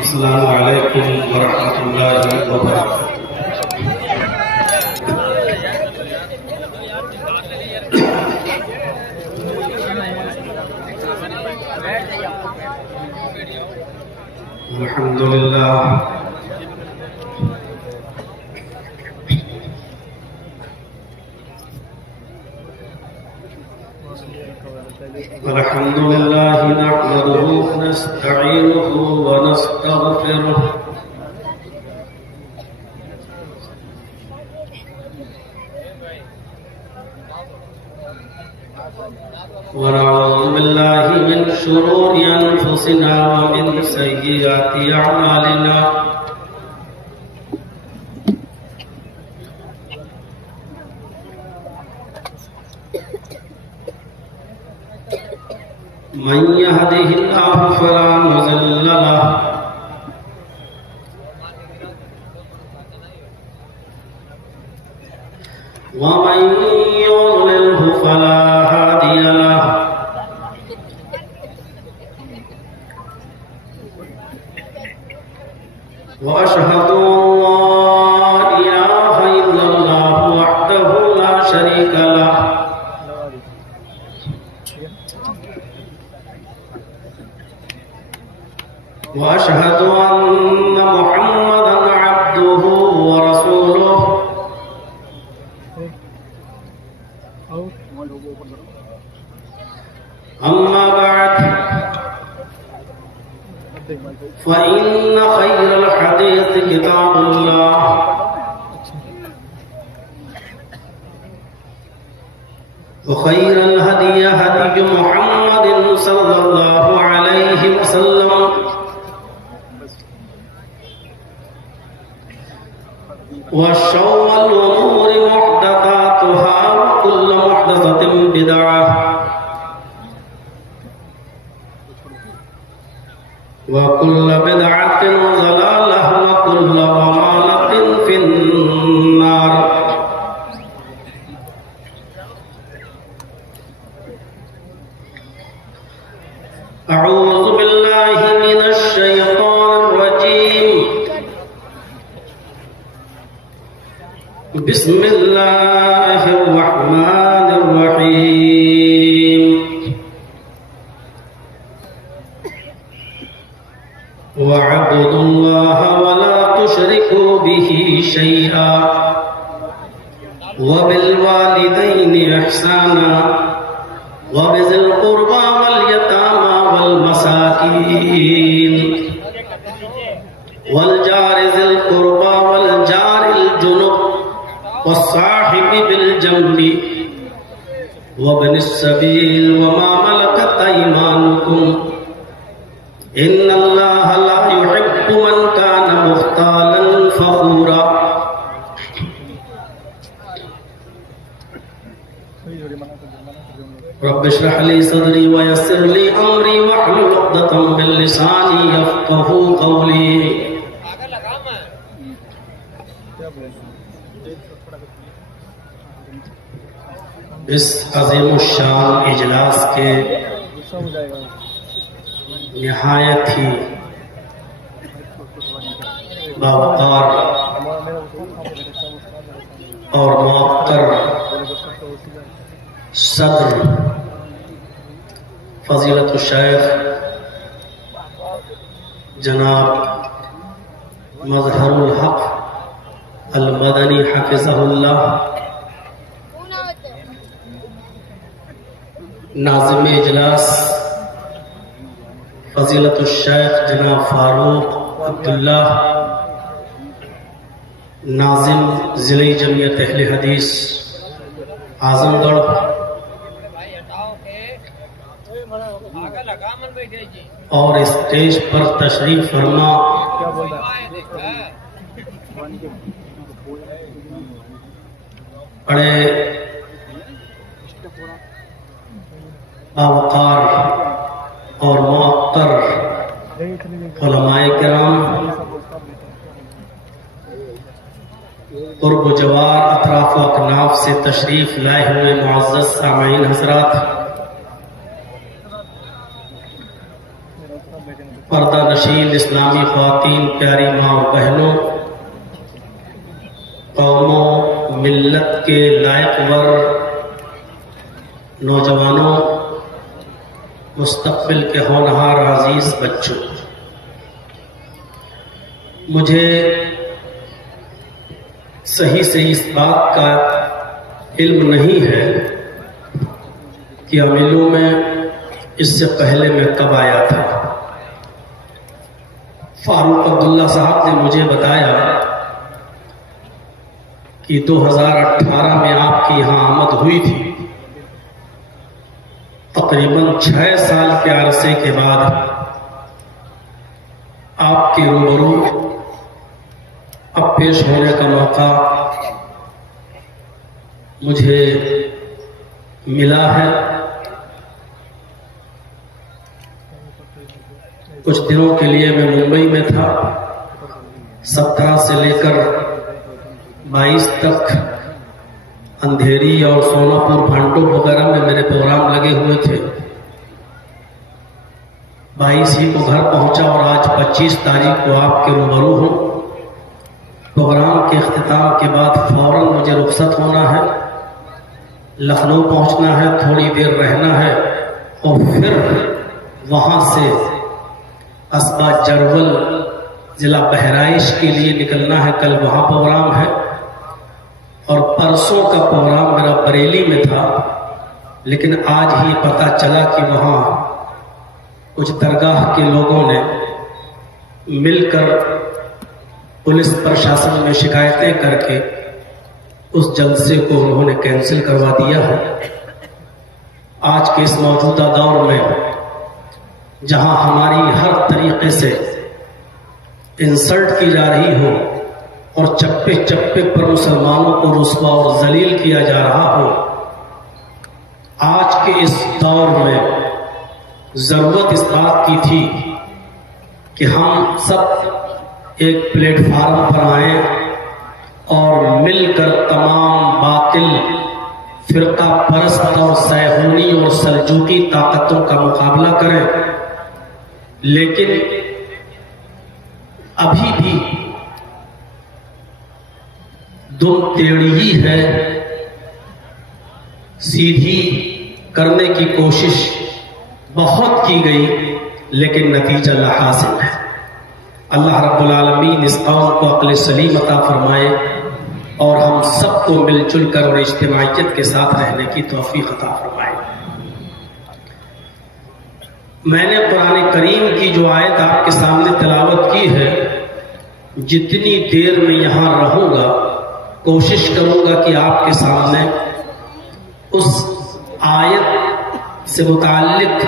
السلام علیکم ورحمۃ اللہ وبرکاتہ۔ الحمدللہ الحمد لله نحمده ونستعينه ونستغفره ونعوذ بالله من شرور أنفسنا ومن سيئات أعمالنا من يهده الله فلا مضل له ومن يضلله فلا هادي له وأشهد أن لا إله إلا الله وحده لا شريك له وأشهد أن محمدا عبده ورسوله أما بعد فإن خير الحديث كتاب الله وخير الهدي هدي محمد صلى الله عليه وسلم وشر الأمور محدثاتها وكل محدثة بدعة وكل بدعة ضلالة وكل ضلالة في النار أعوذ بالله من الشيطان الرجيم بسم الله الرحمن الرحيم واعبدوا الله ولا تشركوا به شيئا وبالوالدين إحسانا وبذي القربى واليتامى والمساكين والجار ذي القربى والجار الجنب والصاحب بالجنب وابن السبيل وما ملكت أيمانكم إن الله لا يحب من كان مختالا فخورا رب اشرح لي صدري ويسر لي أمري واحلل عقدة من لساني يفقهوا قولي۔ اس عظیم الشان اجلاس کے نہایت ہی باوقار اور موقر صدر فضیلت الشیخ جناب مظہر الحق المدنی حفظہ اللہ، ناظم اجلاس فضیلت الشیخ جناب فاروق عبداللہ، ناظم ضلع جمعیت اہل حدیث اعظم گڑھ، اور اسٹیج پر تشریف فرما بڑے باوقار اور موقر علماء کرام، قرب و جوار اطراف و اکناف سے تشریف لائے ہوئے معزز سامعین حضرات، پردہ نشین اسلامی خواتین، پیاری ماں اور بہنوں، قوموں ملت کے لائق ور نوجوانوں، مستقبل کے ہونہار عزیز بچوں، مجھے صحیح سے اس بات کا علم نہیں ہے کہ امیلوں میں اس سے پہلے میں کب آیا تھا۔ فاروق عبداللہ صاحب نے مجھے بتایا کہ 2018 میں آپ کی یہاں آمد ہوئی تھی۔ تقریباً 6 سال کے عرصے کے بعد آپ کے روبرو اب پیش ہونے کا موقع مجھے ملا ہے۔ کچھ دنوں کے لیے میں ممبئی میں تھا، 17 سے لے کر 22 تک اندھیری اور سوناپور بھانٹو وغیرہ میں میرے پروگرام لگے ہوئے تھے۔ 22 ہی کو گھر پہنچا اور آج 25 تاریخ کو آپ کے روبرو ہوں۔ پروگرام کے اختتام کے بعد فوراً مجھے رخصت ہونا ہے، لکھنؤ پہنچنا ہے، تھوڑی دیر رہنا ہے اور پھر وہاں سے اسبا جرول ضلع بہرائچ کے لیے نکلنا ہے۔ کل وہاں پروگرام ہے اور پرسوں کا پروگرام میرا بریلی میں تھا، لیکن آج ہی پتہ چلا کہ وہاں کچھ درگاہ کے لوگوں نے مل کر پولیس پرشاسن میں شکایتیں کر کے اس جلسے کو انہوں نے کینسل کروا دیا ہے۔ آج کے اس موجودہ دور میں جہاں ہماری ہر طریقے سے انسلٹ کی جا رہی ہو اور چپے چپے پر مسلمانوں کو رسوا اور ذلیل کیا جا رہا ہو، آج کے اس دور میں ضرورت اس بات کی تھی کہ ہم سب ایک پلیٹ فارم پر آئیں اور مل کر تمام باطل فرقہ پرست اور صہیونی اور سلجوقی طاقتوں کا مقابلہ کریں۔ لیکن ابھی بھی دم ٹیڑھی ہی ہے، سیدھی کرنے کی کوشش بہت کی گئی لیکن نتیجہ لا حاصل ہے۔ اللہ رب العالمین اس قوم کو عقل سلیم عطا فرمائے اور ہم سب کو مل جل کر اور اجتماعیت کے ساتھ رہنے کی توفیق عطا فرمائے۔ میں نے قرآن کریم کی جو آیت آپ کے سامنے تلاوت کی ہے، جتنی دیر میں یہاں رہوں گا کوشش کروں گا کہ آپ کے سامنے اس آیت سے متعلق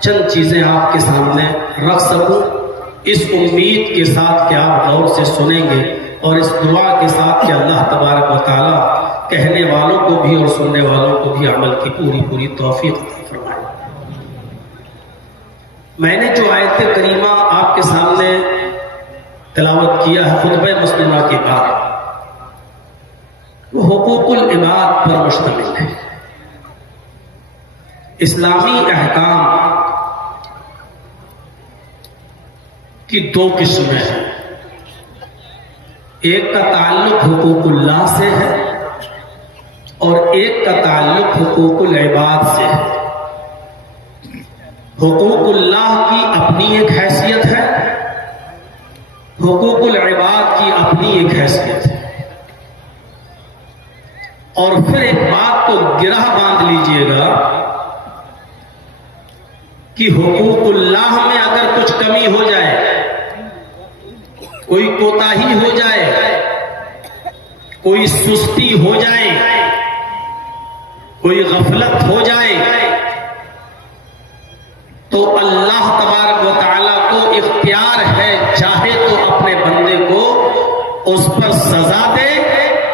چند چیزیں آپ کے سامنے رکھ سکوں، اس امید کے ساتھ کہ آپ غور سے سنیں گے اور اس دعا کے ساتھ کہ اللہ تبارک و تعالی کہنے والوں کو بھی اور سننے والوں کو بھی عمل کی پوری توفیق عطا فرمائے۔ میں نے جو آیت کریمہ آپ کے سامنے تلاوت کیا ہے خطبہ مسلمہ کے بعد، وہ حقوق العباد پر مشتمل ہے۔ اسلامی احکام کی 2 قسمیں ہیں، ایک کا تعلق حقوق اللہ سے ہے اور ایک کا تعلق حقوق العباد سے ہے۔ حقوق اللہ کی اپنی ایک حیثیت ہے، حقوق العباد کی اپنی ایک حیثیت ہے۔ اور پھر ایک بات کو گرہ باندھ لیجئے گا کہ حقوق اللہ میں اگر کچھ کمی ہو جائے، کوئی کوتاہی ہو جائے، کوئی سستی ہو جائے، کوئی غفلت ہو جائے، تو اللہ تبارک و تعالیٰ کو اختیار ہے، چاہے تو اپنے بندے کو اس پر سزا دے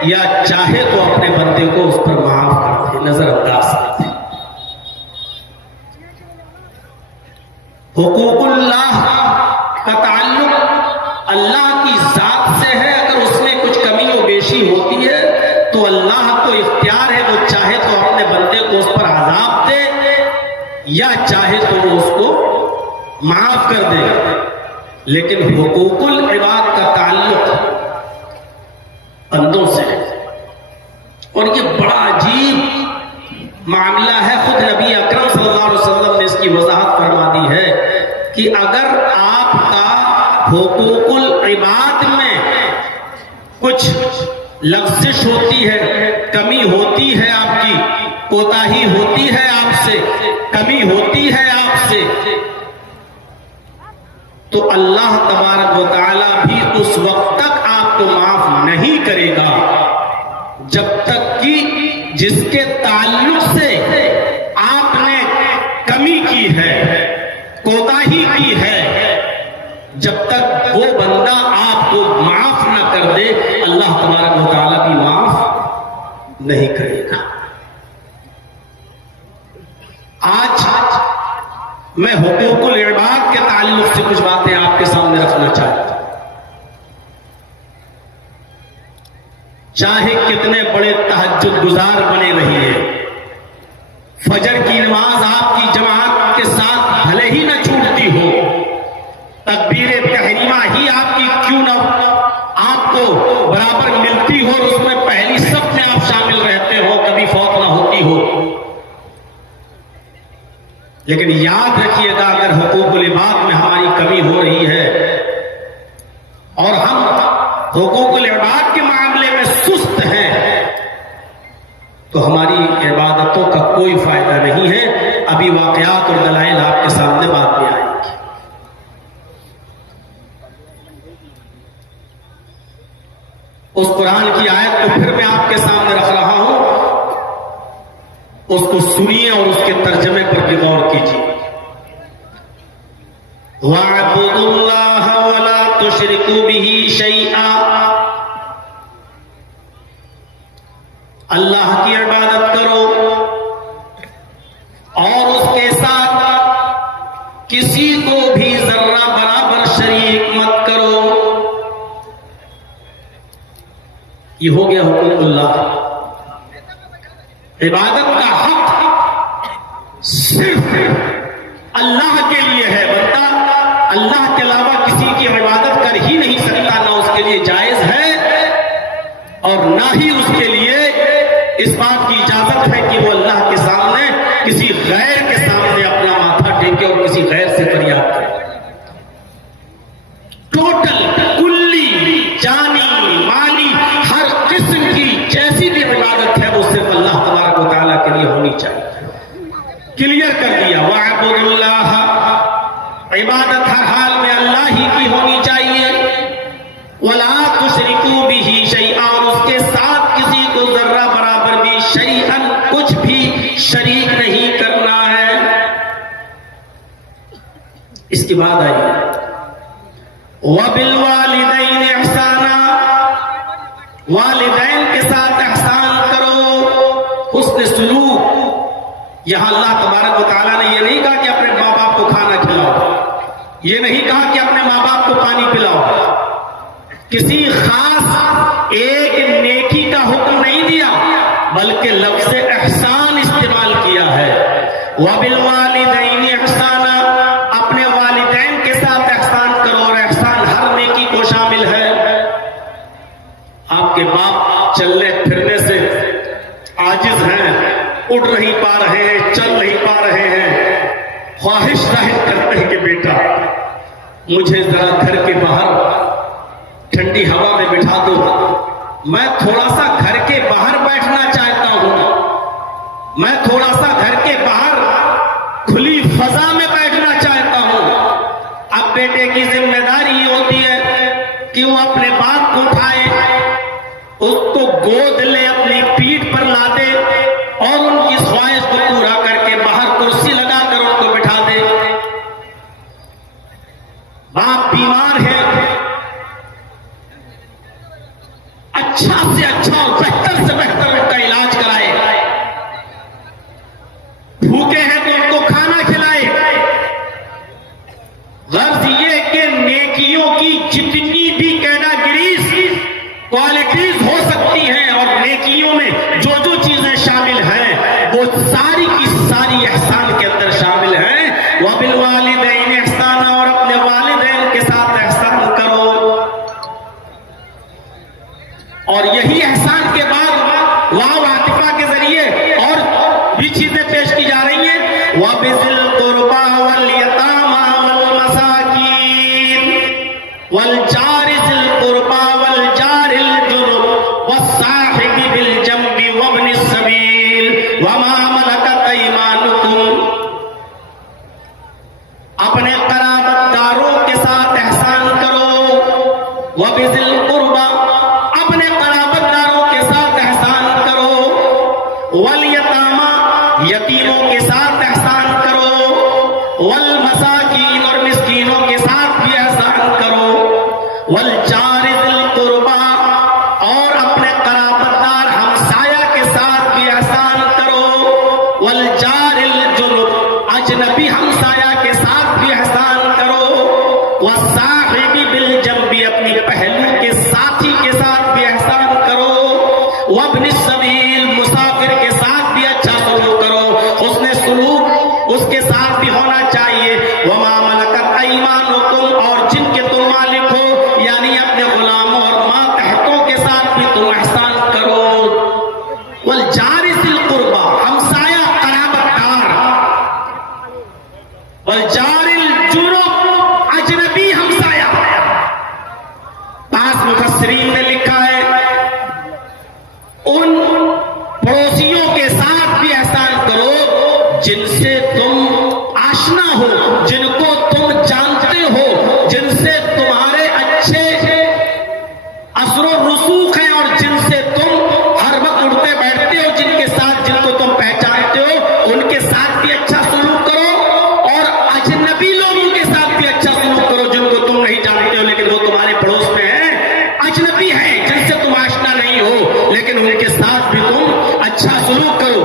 یا چاہے تو اپنے بندے کو اس پر معاف کر دے، نظر انداز کر دے۔ حقوق اللہ کا تعلق اللہ کی ذات سے ہے، اگر اس میں کچھ کمی و بیشی ہوتی ہے تو اللہ کو اختیار ہے، وہ چاہے تو اپنے بندے کو اس پر عذاب دے یا چاہے تو وہ اس کو معاف کر دے۔ لیکن حقوق العباد کا تعلق بندوں سے ہے، اور یہ بڑا عجیب معاملہ ہے۔ خود نبی اکرم صلی اللہ علیہ وسلم نے اس کی وضاحت فرما دی ہے کہ اگر آپ کا حقوق العباد میں کچھ لغزش ہوتی ہے، کمی ہوتی ہے، آپ کی کوتاہی ہوتی ہے، آپ سے کمی ہوتی ہے آپ سے، تو اللہ تبارک و تعالیٰ بھی اس وقت تک آپ کو معاف نہیں کرے گا جب تک کہ جس کے تعلق سے آپ نے کمی کی ہے، کوتاہی کی ہے، جب تک وہ بندہ آپ کو معاف نہ کر دے اللہ تبارک و تعالیٰ بھی معاف نہیں کرے گا۔ آج میں حقوق العباد کے تعلق سے کچھ باتیں آپ کے سامنے رکھنا چاہتا ہوں۔ چاہے کتنے بڑے تہجد گزار بنے رہیے، فجر کی نماز آپ کی جماعت کے ساتھ بھلے ہی نہ چھوٹتی ہو، تکبیر تحریمہ ہی آپ کی کیوں نہ آپ کو برابر ملتی ہو، اور اس میں پہلی صف میں آپ شامل رہتے ہو، کبھی فوت نہ ہوتی ہو، لیکن یاد رکھیے گا اگر حقوق العباد میں ہماری کمی ہو رہی ہے اور ہم حقوق العباد کے معاملے میں سست ہیں تو ہماری عبادتوں کا کوئی فائدہ نہیں ہے۔ ابھی واقعات اور دلائل آپ کے سامنے بعد میں آئیں گی۔ اس قرآن کی آیت کو پھر میں آپ کے سامنے رکھ رہا ہوں، اس کو سنیے اور اس کے ترجمے پر بھی غور کیجیے۔ وَاعْبُدُوا اللَّهَ وَلَا تُشْرِكُوا بِهِ شَيْئًا، اللہ کی عبادت کرو اور اس کے ساتھ کسی کو بھی ذرہ برابر شریک مت کرو۔ یہ ہو گیا حقوق اللہ۔ عبادت کا حق صرف اللہ کے لیے ہے، بندہ اللہ کے علاوہ کسی کی عبادت کر ہی نہیں سکتا، نہ اس کے لیے جائز ہے اور نہ ہی اس کے لیے اس بات کی اجازت ہے کہ وہ اللہ کے سامنے کسی غیر کے سامنے اپنا ماتھا ٹیکے اور کسی غیر سے فریاد کرے۔ ٹوٹل کلی جانی مالی ہر قسم کی جیسی بھی عبادت ہے وہ صرف اللہ تبارک و تعالیٰ کے لیے ہونی چاہیے۔ کلیئر کر دیا، وَاعْبُدُوا اللَّهَ، عبادت ہر حال میں اللہ ہی کی ہونی چاہیے، وَلَا تُشْرِكُوا بِهِ شَيْئًا، اور اس کے ساتھ کسی کو ذرہ برابر بھی شیئاً کچھ بھی شریک نہیں کرنا ہے۔ اس کے بعد آئیے وَبِالْوَالِدَيْنِ إِحْسَانًا، والدین کے ساتھ احسان کرو، حسن سلوک۔ یہاں اللہ تبارک و تعالیٰ نے یہ نہیں کہا کہ اپنے ماں باپ کو کھانا کھلاؤ، یہ نہیں کہا کہ اپنے ماں باپ کو پانی پلاؤ، کسی خاص ایک نیکی کا حکم نہیں دیا بلکہ لفظ احسان استعمال کیا ہے۔ وَبِالْوَالِدَيْنِ إِحْسَانًا، اپنے والدین کے ساتھ احسان کرو، اور احسان ہر نیکی کو شامل ہے۔ آپ کے باپ چلنے پھرنے سے عاجز ہیں، اٹھ نہیں پا رہے ہیں، چل نہیں پا رہے ہیں، خواہش ظاہر کرتے ہیں کہ بیٹا مجھے ذرا گھر کے باہر ٹھنڈی ہوا میں بٹھا دو، میں تھوڑا سا گھر کے باہر بیٹھنا چاہتا ہوں، میں تھوڑا سا گھر کے باہر کھلی فضا میں بیٹھنا چاہتا ہوں۔ اب بیٹے کی ذمہ داری یہ ہوتی ہے کہ وہ اپنے باپ کو اٹھائے، اس کو گود لے، اپنی پیٹھ پر لا دے اور ان کی خواہش کو پورا کر کے باہر کرسی لگا کر ان کو بٹھا دے۔ باپ بیمار ہے، اچھا سے اچھا اور بہتر سے بہتر ان کا علاج کرائے، بھوکے ہیں تو ان کو کھانا کھلائے۔ غرض یہ کہ نیکیوں کی جتنی بھی کیٹاگریز کوالٹیز ہو سکتی ہیں اور نیکیوں میں جو جو چیزیں شامل ہیں وہ ساری کی ساری احسان کے اندر شامل ہیں۔ وَبِالْوَالِدَيْنِ إِحْسَانًا، اور اپنے والدین کے ساتھ اور یہی احسان کے بعد واو عاطفہ کے ذریعے اور بھی چیزیں پیش کی جا رہی ہیں. وَبِذِي الْقُرْبَى وَالْيَتَامَى وَالْمَسَاكِينِ وَالْجَارِ ذِي الْقُرْبَى وَالْجَارِ الْجُنُبِ وَالصَّاحِبِ بِالْجَنبِ وَابْنِ السَّبِيلِ وَمَا مَلَكَتْ أَيْمَانُكُمْ. اپنے قرابت داروں کے ساتھ احسان کرو. وَبِذِي الْقُرْبَى اپنے قرابت داروں کے ساتھ احسان کرو. وَالْيَتَامَى یتیموں کے ساتھ احسان کرو. وَالْمَسَاكِينَ اور مسکینوں کے ساتھ بھی احسان کرو. وَالْجَارِ ذِي الْقُرْبَى اور اپنے قرابت دار ہمسایہ کے ساتھ بھی احسان کرو. وَالْجَارِ الْجُنُبِ اجنبی ہمسایہ کے ساتھ بھی احسان کرو. وَالصَّاحِبِ بِالْجَنبِ اپنی پہلو کے ساتھی کے ساتھ بھی احسان کرو. وَابْنِ السَّبِيلِ مسافر کے ساتھ بھی اچھا سلوک کرو. حسن سلوک اس کے ساتھ بھی ہونا چاہیے. وَمَا مَلَكَتْ أَيْمَانُكُمْ اور جن کے تم مالک ہو یعنی اپنے غلاموں اور ماتحتوں کے ساتھ بھی تم احسان کرو. وَالْجَارِ ذِي الْقُرْبَى ہمسایہ قرابت دار. وَالْجَارِ الْجُنُبِ اجنبی ہمسایہ. بعض مفسرین نے لکھا ہے ان پڑوسیوں کے ساتھ بھی احسان کرو جن سے تم آشنا ہو, جن کو تم جانتے ہو, جن سے تمہارے اچھے اثر و رسوخ ہیں اور جن سے تم ہر وقت اٹھتے بیٹھتے ہو, جن کے ساتھ جن کو تم پہچانتے ہو ان کے ساتھ بھی اچھا سلوک کرو. اور اجنبی لوگوں کے ساتھ بھی اچھا سلوک کرو جن کو تم نہیں جانتے ہو لیکن وہ تمہارے پڑوس میں ہیں, اجنبی ہیں جن سے تم آشنا نہیں ہو لیکن ان کے ساتھ بھی تم اچھا سلوک کرو.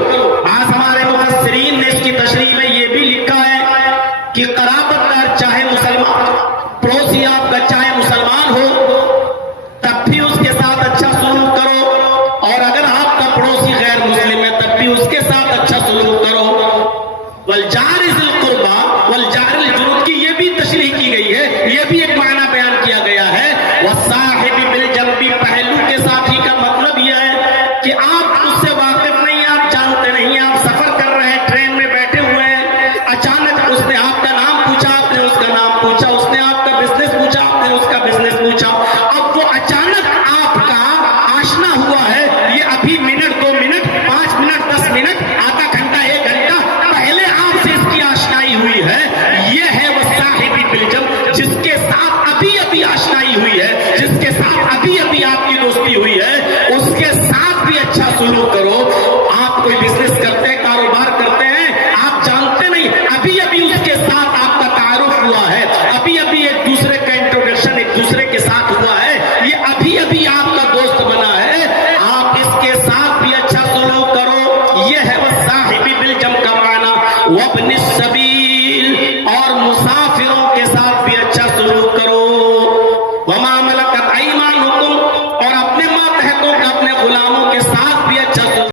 آج ہمارے مفسرین نے اس کی تشریح میں یہ بھی لکھا ہے کہ قرابت دار چاہے مسلمان پڑوسی آپ کا چاہے مسلمان ہو تب بھی اس کے ساتھ اچھا سلوک کرو, اور اگر آپ کا پڑوسی غیر مسلم ہے تب بھی اس کے ساتھ اچھا سلوک کرو. وَالْجَارِ ذِي الْقُرْبَى وَالْجَارِ الْجُنُبِ کی یہ بھی تشریح کی گئی ہے, یہ بھی ایک معنی بیان کیا گیا ہے. وَالصَّاحِبِ بِالْجَنبِ پہلو کے ساتھی کا مطلب یہ ہے کہ آپ اس سے واقف نہیں, آپ جانتے نہیں, آپ سفر کر رہے ہیں, ٹرین میں بیٹھے ہوئے ہیں, اچانک اس نے آپ کا نام پوچھا, آپ نے اس کا نام پوچھا, اس نے آپ کا بزنس پوچھا, آپ نے اس کا بزنس پوچھا. اب وہ اچانک آپ کا آشنا ہوا ہے, یہ ابھی منٹ 2 منٹ 5 منٹ 10 منٹ آدھا گھنٹہ 1 گھنٹہ پہلے آپ سے اس کی آشنائی ہوئی ہے. یہ ہے وَالصَّاحِبِ بِالْجَنبِ جس کے ساتھ ابھی آشنائی ہوئی ہے, جس کے ساتھ ابھی آپ کی دوستی ہوئی ہے, اس کے ساتھ بھی اچھا سلوک کرو. آپ کوئی بزنس کرتے